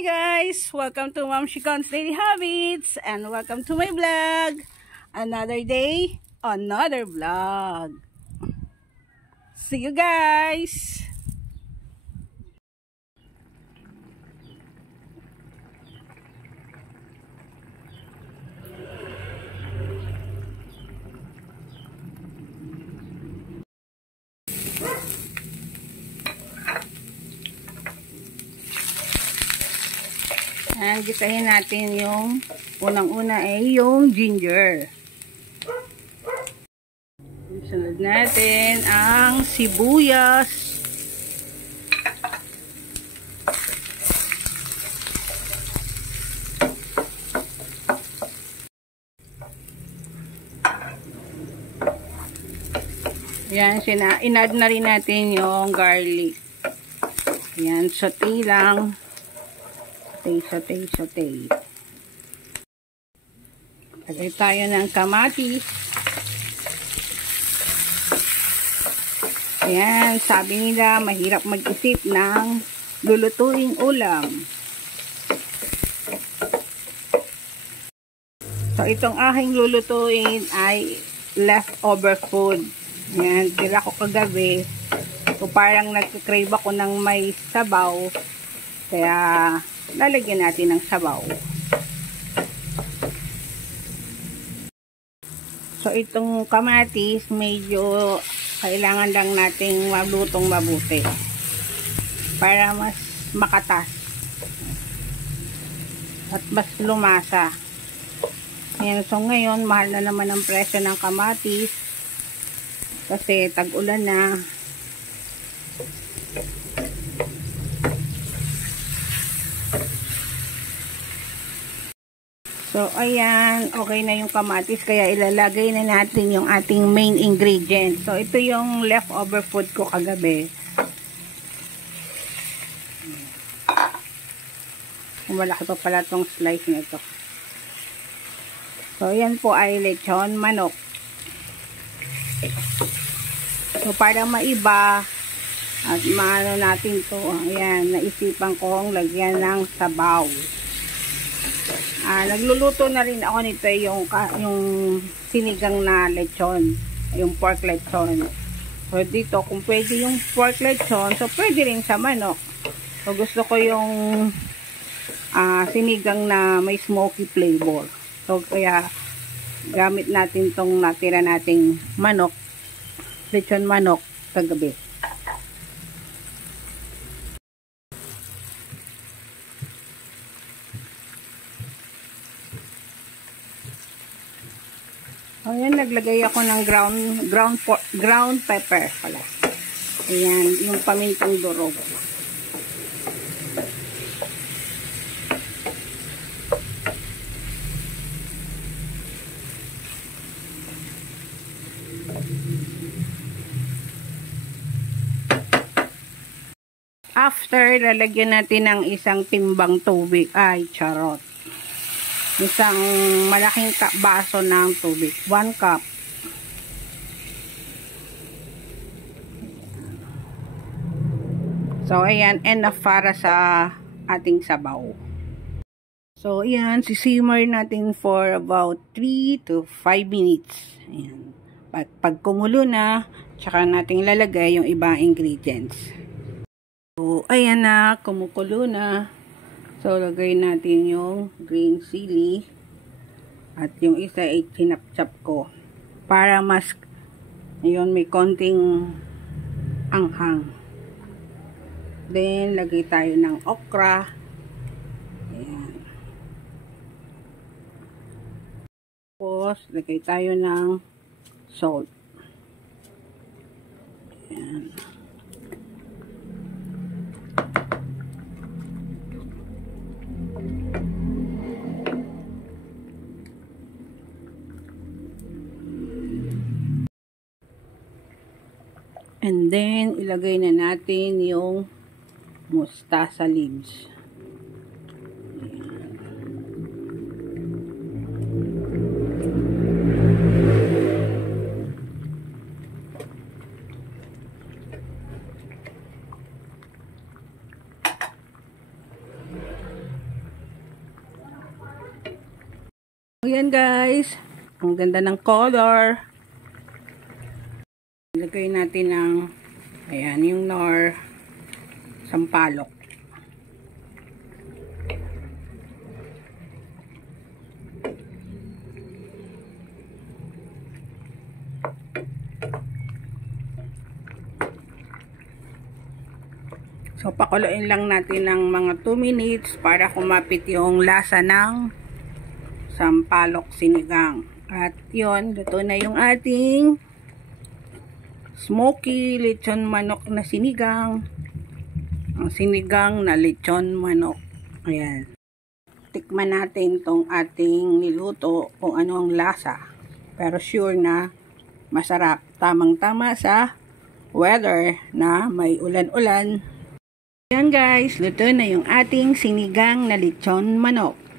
Hi guys! Welcome to Mom Shikon's Daily Habits and welcome to my vlog. Another day, another vlog. See you guys! And gisahin natin yung unang-una ay yung ginger. Sunod natin ang sibuyas. Yan, inad na rin natin yung garlic. Yan, saute lang. Saute. Lagay tayo ng kamatis. Ayan, sabi nila mahirap mag-isip ng lulutuing ulam. So, itong aking lulutuin ay leftover food. Ayan, tira ko kagabi. So, parang nagka-crave ako ng may sabaw. Kaya, lalagyan natin ng sabaw. So, itong kamatis, medyo kailangan lang nating malutong mabuti. Para mas makatas. At mas lumasa. Ayan, so ngayon, mahal na naman ang presyo ng kamatis. Kasi tag-ulan na. So, ayan, okay na yung kamatis, kaya ilalagay na natin yung ating main ingredient. So, ito yung leftover food ko kagabi. Malaki pa pala itong slice na ito. So, ayan po ay lechon manok. So, para maiba, at maano natin to, ayan, naisipan kong lagyan ng sabaw. Nagluluto na rin ako nito yung sinigang na lechon, yung pork lechon. So dito, kung pwede yung pork lechon, so pwede rin sa manok. So gusto ko yung sinigang na may smoky flavor. So kaya gamit natin tong natira nating manok, lechon manok kagabi. Ayan, naglagay ako ng ground pepper pala. Ayan, yung pamintang durog. After, lalagyan natin ng isang timbang tubig. Ay, charot. Isang malaking baso ng tubig. 1 cup. So, ayan. Enough para sa ating sabaw. So, ayan. Sisimmer natin for about 3 to 5 minutes. Ayan. Pag kumulo na, tsaka natin lalagay yung ibang ingredients. So, ayan na. Kumukulo na. So, lagay natin yung green chili. At yung isa ay chinap-chap ko. Para mas, yun, may konting anghang. Then, lagay tayo ng okra. Ayan. Tapos, lagay tayo ng salt. Ayan. And then, ilagay na natin yung mustasa leaves. Ayan guys, ang ganda ng color. Ilagay natin ng, ayan, yung nor sampalok. So, pakuluin lang natin ng mga 2 minutes para kumapit yung lasa ng sampalok sinigang. At yun, luto na yung ating smoky lechon manok na sinigang. Ang sinigang na lechon manok. Ayan. Tikman natin tong ating niluto kung ano ang lasa. Pero sure na masarap. Tamang-tama sa weather na may ulan-ulan. Ayan guys, luto na yung ating sinigang na lechon manok.